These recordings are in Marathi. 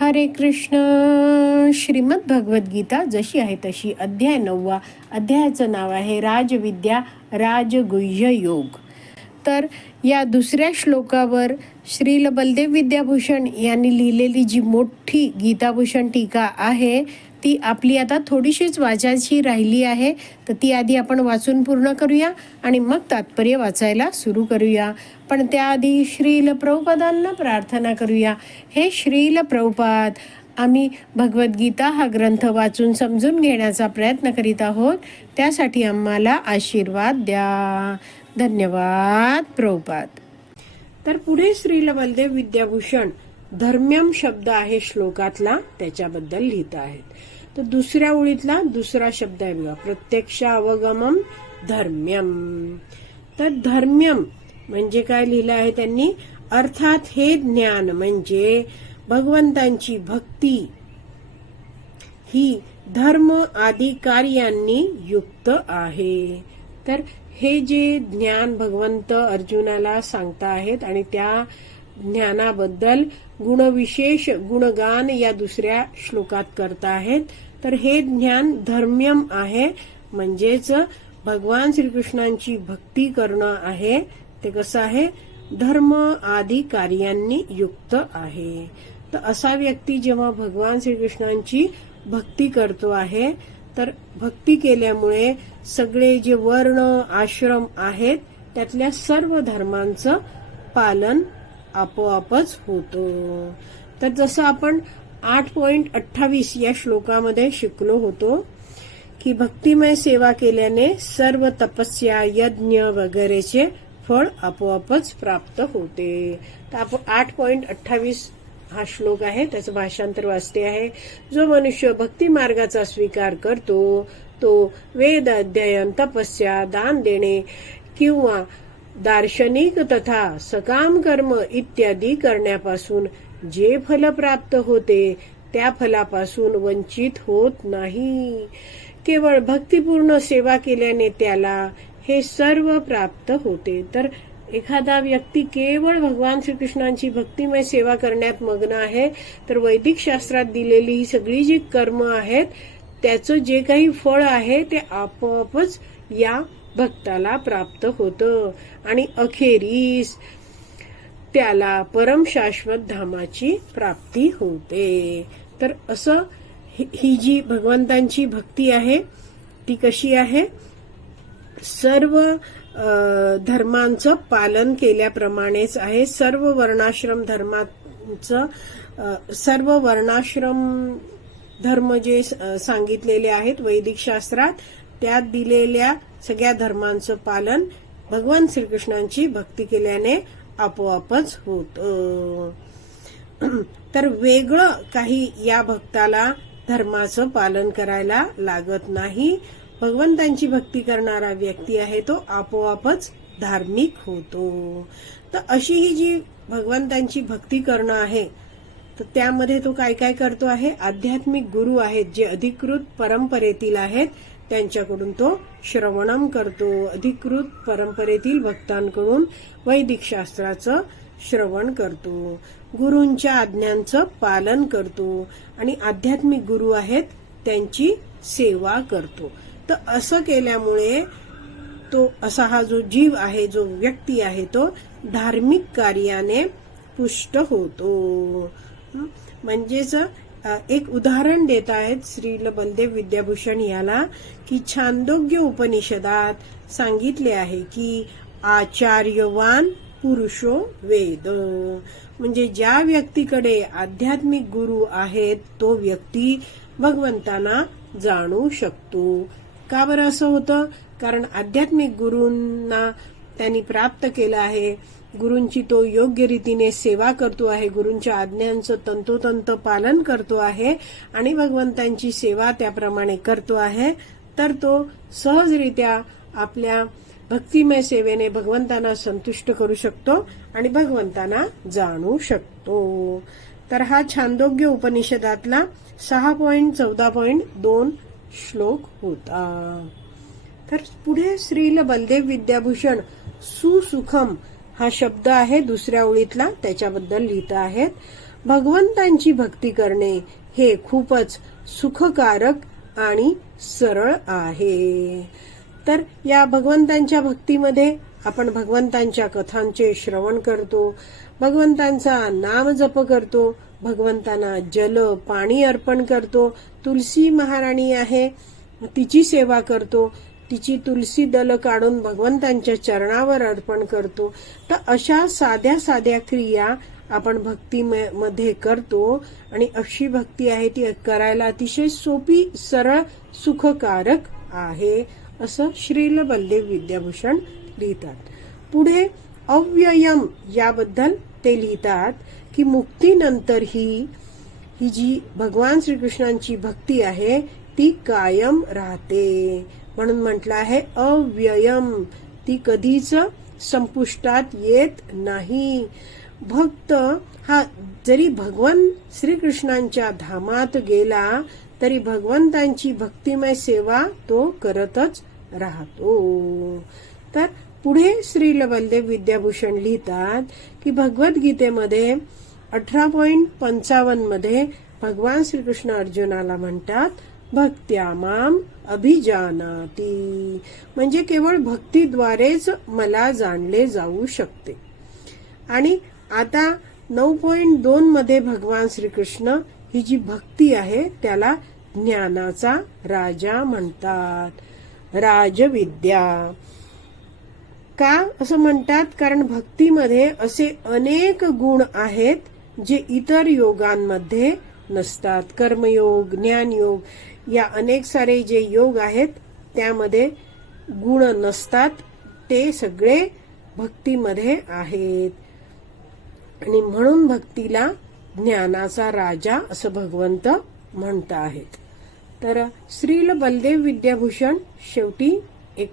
हरे कृष्ण. श्रीमद भगवद्गीता जशी आहे तशी अध्याय नववा. अध्यायाचं नाव आहे राजविद्या राजगुह्य योग तर या दुसऱ्या श्लोकावर श्रील बलदेव विद्याभूषण यांनी लिहिलेली जी मोठी गीताभूषण टीका आहे ती आपली आता थोडीशीच वाचायची राहिली आहे. तर ती आधी आपण वाचून पूर्ण करूया आणि मग तात्पर्य वाचायला सुरू करूया. पण त्याआधी श्रील प्रभुपादांना प्रार्थना करूया. हे श्रील प्रभुपाद आम्ही भगवद्गीता हा ग्रंथ वाचून समजून घेण्याचा प्रयत्न करीत आहोत. त्यासाठी आम्हाला आशीर्वाद द्या. धन्यवाद प्रभुपाद तर पुढे श्रील बलदेव विद्याभूषण धर्म्यम शब्द आहे श्लोकातला त्याच्याबद्दल लिहित आहेत. तर दुसऱ्या ओळीतला दुसरा शब्द आहे बघा. प्रत्यक्ष अवगमम धर्म्यम. तर धर्म्यम म्हणजे काय लिहिलं आहे त्यांनी? अर्थात हे ज्ञान म्हणजे भगवंतांची भक्ती. ही धर्म आदी कार्यांनी युक्त आहे. तर हे जे ज्ञान भगवंत अर्जुनाला सांगता आहेत आणि त्या ज्ञानाबद्दल गुणविशेष गुणगान या दुसऱ्या श्लोकात करता आहेत. तर हे ज्ञान धर्म्यम आहे. म्हणजेच भगवान श्रीकृष्णांची भक्ती करणं आहे. ते कसं आहे? धर्म आदी कार्यांनी युक्त आहे. तर असा व्यक्ती जेव्हा भगवान श्रीकृष्णांची भक्ती करतो आहे तर भक्ती केल्यामुळे सगळे जे वर्ण आश्रम आहेत त्यातल्या सर्व धर्मांचं पालन आपोआपच होतं. तर जसं आपण आठ पॉइंट अठ्ठावीस या श्लोकामध्ये शिकलो होतो की भक्तिमय सेवा केल्याने सर्व तपस्या यज्ञ वगैरेचे फळ आपोआपच प्राप्त होते. तर आप आठ पॉइंट अठ्ठावीस हा श्लोक आहे त्याचं भाषांतर वाचते आहे. जो मनुष्य भक्ती मार्गाचा स्वीकार करतो तो वेद अध्ययन तपस्या दान देणे किंवा दार्शनिक तथा सकाम कर्म इत्यादी करण्यापासून जे फल प्राप्त होते त्या फलापासून वंचित होत नाही. केवळ भक्तिपूर्ण सेवा केल्याने त्याला हे सर्व प्राप्त होते. तर एखादा व्यक्ती केवळ भगवान श्रीकृष्णांची भक्तिमय सेवा करण्यात मग्न आहे तर वैदिक शास्त्रात दिलेली ही सगळी जी कर्म आहेत त्याचं जे काही फळ आहे ते आपोआपच या भक्ताला प्राप्त होतं. आणि अखेरीस त्याला परम शाश्वत धामाची प्राप्ती होते. तर असं ही जी भगवंतांची भक्ती आहे ती कशी आहे? सर्व धर्मांचं पालन केल्याप्रमाणेच आहे. सर्व वर्णाश्रम धर्माचं सर्व वर्णाश्रम धर्म जे सांगितलेले आहेत वैदिक शास्त्रात त्यात दिलेल्या सगळ्या धर्मांचं पालन भगवान श्रीकृष्णांची भक्ती केल्याने आपोआपच होत. तर वेगळं काही या भक्ताला धर्माचं पालन करायला लागत नाही. भगवंतांची भक्ती करणारा व्यक्ती आहे तो आपोआपच धार्मिक होतो. तर अशी ही जी भगवंतांची भक्ती करणं आहे तर त्यामध्ये तो काय काय करतो आहे? आध्यात्मिक गुरु आहेत जे अधिकृत परंपरेतील आहेत. त्यांच्याकडून तो श्रवणम करतो. अधिकृत परंपरेतील भक्तांकडून वैदिक शास्त्राचं श्रवण करतो. गुरूंच्या आज्ञांचं पालन करतो आणि आध्यात्मिक गुरु आहेत त्यांची सेवा करतो. तर असं केल्यामुळे तो असा हा जो जीव आहे जो व्यक्ती आहे तो धार्मिक कार्याने पुष्ट होतो. म्हणजेच एक उदाहरण देत आहेत श्रील बलदेव विद्याभूषण याला की छांदोग्य उपनिषदात सांगितले आहे की आचार्यवान पुरुषो वेद. म्हणजे ज्या व्यक्तीकडे आध्यात्मिक गुरु आहेत तो व्यक्ती भगवंतांना जाणू शकतो. का बरं असं होतं? कारण आध्यात्मिक गुरूंना त्यांनी प्राप्त केलं आहे गुरूंची तो योग्य रीतीने सेवा करतो आहे गुरूंच्या आज्ञांचं तंतोतंत पालन करतो आहे आणि भगवंतांची सेवा त्याप्रमाणे करतो आहे तर तो सहजरित्या आपल्या भक्तिमय सेवेने भगवंतांना संतुष्ट करू शकतो आणि भगवंतांना जाणू शकतो. तर हा छांदोग्य उपनिषदातला सहा पॉइंट चौदा पॉइंट दोन श्लोक होता. तर पुढे श्रील बलदेव विद्याभूषण सुसुखम हा शब्द आहे दुसऱ्या ओळीतला त्याच्याबद्दल लिहित आहेत. भगवंतांची भक्ती करणे हे खूपच सुखकारक आणि सरळ आहे. तर या भगवंतांच्या भक्तीमध्ये आपण भगवंतांच्या कथांचे श्रवण करतो भगवंतांचा नाम जप करतो भगवंतांना जल पाणी अर्पण करतो तुलसी महाराणी आहे तिची सेवा करतो तिची तुलसी दल काढून भगवंतांच्या चरणावर अर्पण करतो. तर अशा साध्या साध्या क्रिया आपण भक्ती मध्ये करतो. आणि अशी भक्ती आहे ती करायला अतिशय सोपी सरळ सुखकारक आहे असं श्रील बलदेव विद्याभूषण लिहितात. पुढे अव्ययम याबद्दल ते लिहितात की मुक्तीनंतर ही ही जी भगवान श्रीकृष्णांची भक्ती आहे ती कायम राहते. म्हणून म्हटलं आहे अव्ययम. ती कधीच संपुष्टात येत नाही. भक्त हा जरी भगवान श्रीकृष्णांच्या धामात गेला तरी भगवंतांची भक्तिमय सेवा तो करतच राहतो. तर पुढे श्री बलदेव विद्याभूषण लिहितात की भगवद्गीतेमध्ये अठरा पॉइंट पंचावन्नमध्ये भगवान श्रीकृष्ण अर्जुनाला म्हणतात भक्त्या माम अभिजानाती. म्हणजे केवळ भक्तीद्वारेच मला जाणले जाऊ शकते. आणि आता नऊ पॉइंट दोन मध्ये भगवान श्रीकृष्ण ही जी भक्ती आहे त्याला ज्ञानाचा राजा म्हणतात. राजविद्या. का असं म्हणतात? कारण भक्तीमध्ये असे अनेक गुण आहेत जे इतर योगांमध्ये नसतात. कर्मयोग ज्ञानयोग या अनेक सारे जे योग आहेत त्यामध्ये गुण नसतात ते सगळे भक्तीमध्ये आहेत. आणि म्हणून भक्तीला ज्ञानाचा राजा असं भगवंत म्हणत आहेत. तर श्रील बलदेव विद्याभूषण शेवटी एक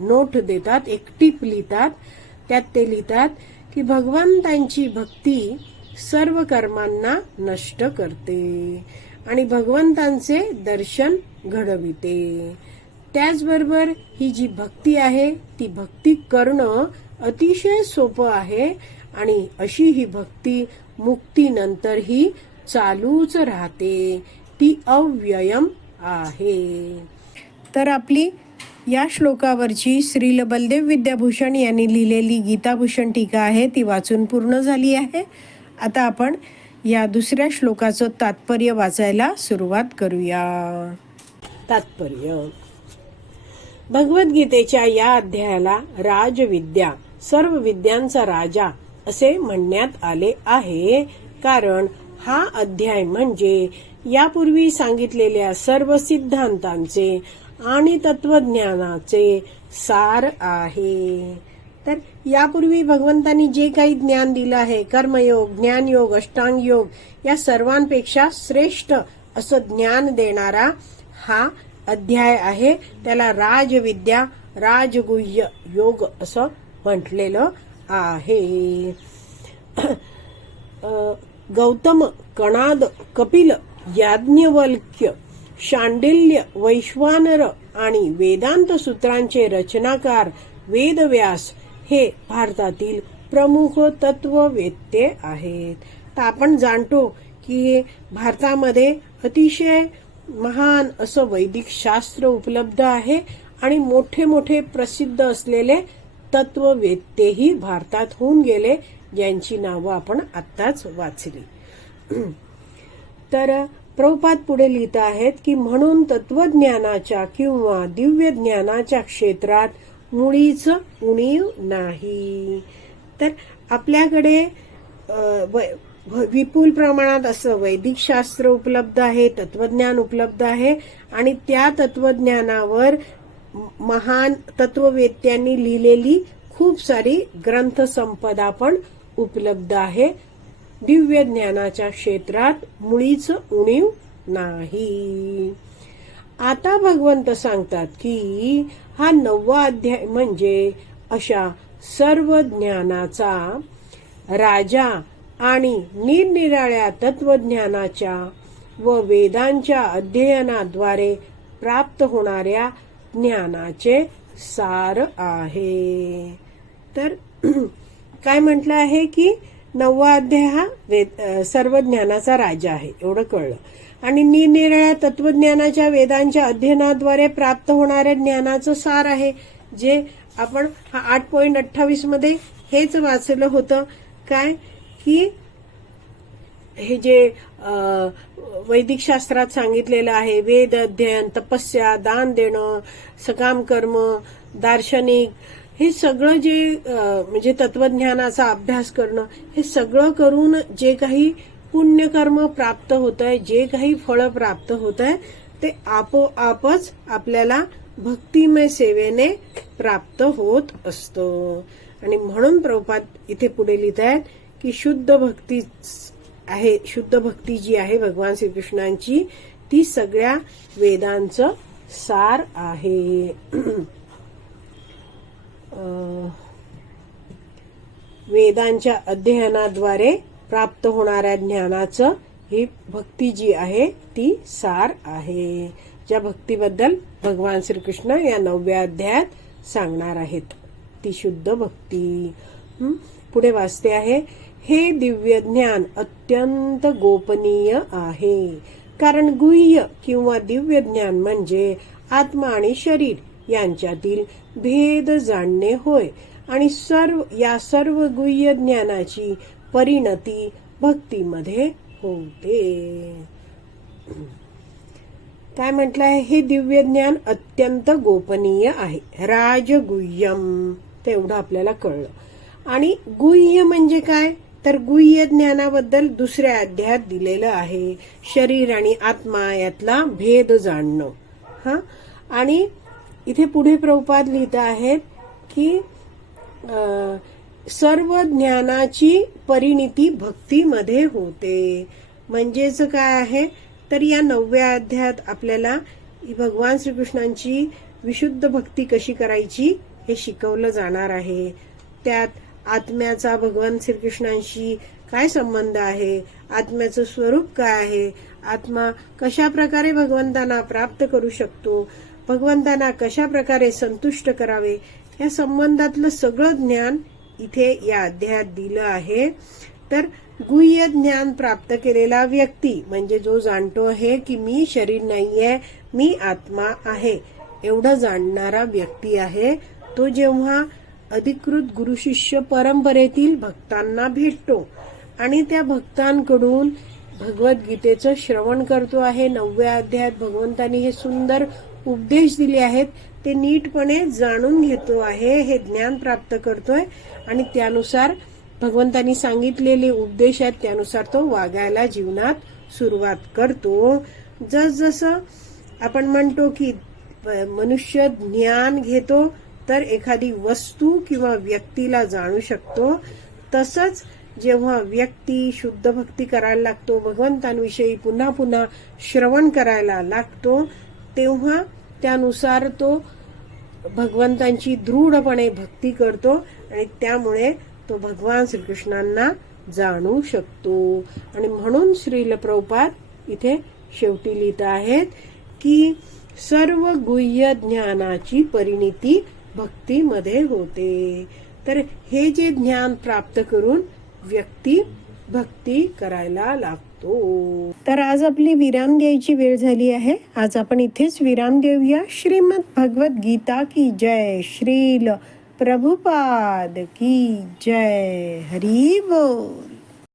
नोट देतात एक टीप लिहितात. त्यात ते लिहितात की भगवंतांची भक्ती सर्व कर्मांना नष्ट करते. आणि भगवंतांचे दर्शन घडविते. त्याचबरोबर ही जी भक्ती आहे ती भक्ती करणं अतिशय सोपं आहे आणि अशी ही भक्ती मुक्तीनंतरही चालूच राहते. ती अव्ययम आहे. तर आपली या श्लोकावरची श्रील बलदेव विद्याभूषण यांनी लिहिलेली गीताभूषण टीका आहे ती वाचून पूर्ण झाली आहे. आता आपण या दुसऱ्या श्लोकाचं तात्पर्य वाचायला सुरुवात करूया. तात्पर्य. भगवद्गीतेच्या या अध्यायाला राजविद्या सर्व विद्यांचा राजा असे म्हणण्यात आले आहे. कारण हा अध्याय म्हणजे यापूर्वी सांगितलेल्या सर्व सिद्धांतांचे आणि तत्वज्ञानाचे सार आहे. तर यापूर्वी भगवंतांनी जे काही ज्ञान दिलं आहे कर्मयोग ज्ञानयोग अष्टांग योग या सर्वांपेक्षा श्रेष्ठ असं ज्ञान देणारा हा अध्याय आहे. त्याला राजविद्या राजगुह्य योग असं म्हटलेलं आहे. गौतम कणाद कपिल याज्ञवल्क्य शांडिल्य वैश्वानर आणि वेदांत सूत्रांचे रचनाकार वेदव्यास हे भारतातील प्रमुख तत्ववेत्ते आहेत. तर आपण जाणतो की भारतामध्ये अतिशय महान असं वैदिक शास्त्र उपलब्ध आहे आणि मोठे मोठे प्रसिद्ध असलेले तत्ववेत्तेही भारतात होऊन गेले ज्यांची नावं आपण आत्ताच वाचली. तर प्रभुपाद पुढे लिहित आहेत की म्हणून तत्वज्ञानाच्या किंवा दिव्य ज्ञानाच्या क्षेत्रात मुळीच उणीव नाही. तर आपल्याकडे विपुल प्रमाणात असं वैदिक शास्त्र उपलब्ध आहे तत्वज्ञान उपलब्ध आहे आणि त्या तत्वज्ञानावर महान तत्ववेत्यांनी लिहिलेली खूप सारी ग्रंथ संपदा पण उपलब्ध आहे. दिव्य ज्ञानाच्या क्षेत्रात मुळीच उणीव नाही. आता भगवंत सांगतात की हा नववा अध्याय म्हणजे अशा सर्व ज्ञानाचा राजा आणि निरनिराळ्या तत्वज्ञानाच्या व वेदांच्या अध्ययनाद्वारे प्राप्त होणाऱ्या ज्ञानाचे सार आहे. तर काय म्हटलं आहे की नववा अध्याय हा वेद सर्व ज्ञानाचा राजा आहे एवढं कळलं. आणि निरनिराळ्या तत्वज्ञानाच्या वेदांच्या अध्ययनाद्वारे प्राप्त होणाऱ्या ज्ञानाचं सार आहे जे आपण हा आठ पॉईंट अठ्ठावीसमध्ये हेच वाचलं होतं. काय? की हे जे वैदिक शास्त्रात सांगितलेलं आहे वेद अध्ययन तपस्या दान देणं सकाम कर्म दार्शनिक हे सगळं जे म्हणजे तत्वज्ञानाचा अभ्यास करणं हे सगळं करून जे काही पुण्यकर्म प्राप्त होत आहे जे काही फळ प्राप्त होत आहे ते आपोआपच आपल्याला भक्तिमय सेवेने प्राप्त होत असतं. आणि म्हणून प्रभुपाद इथे पुढे लिहित आहेत की शुद्ध भक्ती आहे शुद्ध भक्ती जी आहे भगवान श्रीकृष्णांची ती सगळ्या वेदांचं सार आहे. वेदांच्या अध्ययनाद्वारे प्राप्त होणाऱ्या ज्ञानाचं ही भक्ती जी आहे ती सार आहे. ज्या भक्तीबद्दल भगवान श्रीकृष्ण या नवव्या अध्यायात सांगणार आहेत ती शुद्ध भक्ती. पुढे वाचते आहे हे दिव्य ज्ञान अत्यंत गोपनीय आहे. कारण गुह्य किंवा दिव्य ज्ञान म्हणजे आत्मा आणि शरीर यांच्यातील भेद जाणणे होय. आणि सर्व या सर्व गुह्य ज्ञानाची परिणती भक्तीमध्ये होते. काय म्हटलं आहे हे दिव्य ज्ञान अत्यंत गोपनीय आहे. राजगुह्यम. तेवढं आपल्याला कळलं. आणि गुह्य म्हणजे काय? तर गुह्य ज्ञानाबद्दल दुसऱ्या अध्यायात दिलेलं आहे. शरीर आणि आत्मा यातला भेद जाणणं. हा? आणि इथे पुढे प्रभुपाद लिहित आहेत की अ, सर्व ज्ञानाची परिणिती भक्तीमध्ये होते. म्हणजेच काय आहे? तर या नवव्या अध्यायात आपल्याला भगवान श्रीकृष्णांची विशुद्ध भक्ती कशी करायची हे शिकवलं जाणार आहे. त्यात आत्म्याचा भगवान श्रीकृष्णांशी काय संबंध आहे? आत्म्याचं स्वरूप काय आहे? आत्मा कशा प्रकारे भगवंतांना प्राप्त करू शकतो? भगवंतांना कशा प्रकारे संतुष्ट करावे? या संबंधातलं सगळं ज्ञान इथे या अध्यायात दिलं आहे. तर गुह्य ज्ञान प्राप्त केलेला व्यक्ती म्हणजे जो जाणतो आहे की मी शरीर नाहीये मी आत्मा आहे एवढं जाणणारा व्यक्ती आहे. तो जेव्हा अधिकृत गुरुशिष्य परंपरेतील भक्तांना भेटतो आणि त्या भक्तांकडून भगवद्गीतेचं श्रवण करतो आहे नवव्या अध्यायात भगवंतांनी हे सुंदर उपदेश दिले आहेत ते नीटपणे जाणून घेतो आहे हे ज्ञान प्राप्त करतोय. आणि त्यानुसार भगवंतांनी सांगितलेले उपदेश आहेत त्यानुसार तो वागायला जीवनात सुरुवात करतो. जसजसं आपण म्हणतो की मनुष्य ज्ञान घेतो तर एखादी वस्तू किंवा व्यक्तीला जाणू शकतो. तसंच जेव्हा व्यक्ती शुद्ध भक्ती करायला लागतो भगवंतांविषयी पुन्हा पुन्हा श्रवण करायला लागतो तेव्हा त्यानुसार तो भगवंतांची दृढपणे भक्ती करतो आणि त्यामुळे तो भगवान श्रीकृष्णांना जाणू शकतो. आणि म्हणून श्रील प्रभुपाद इथे शेवटी लिहित आहेत की सर्व गुह्य ज्ञानाची परिणिती भक्तीमध्ये होते. तर हे जे ज्ञान प्राप्त करून व्यक्ती भक्ती करायला लागतो. तर आज आपली विराम घ्यायची वेळ झाली आहे. आज आपण इथेच विराम देऊया. श्रीमद भगवत गीता की जय? श्रील प्रभुपाद की जय? हरी बोल.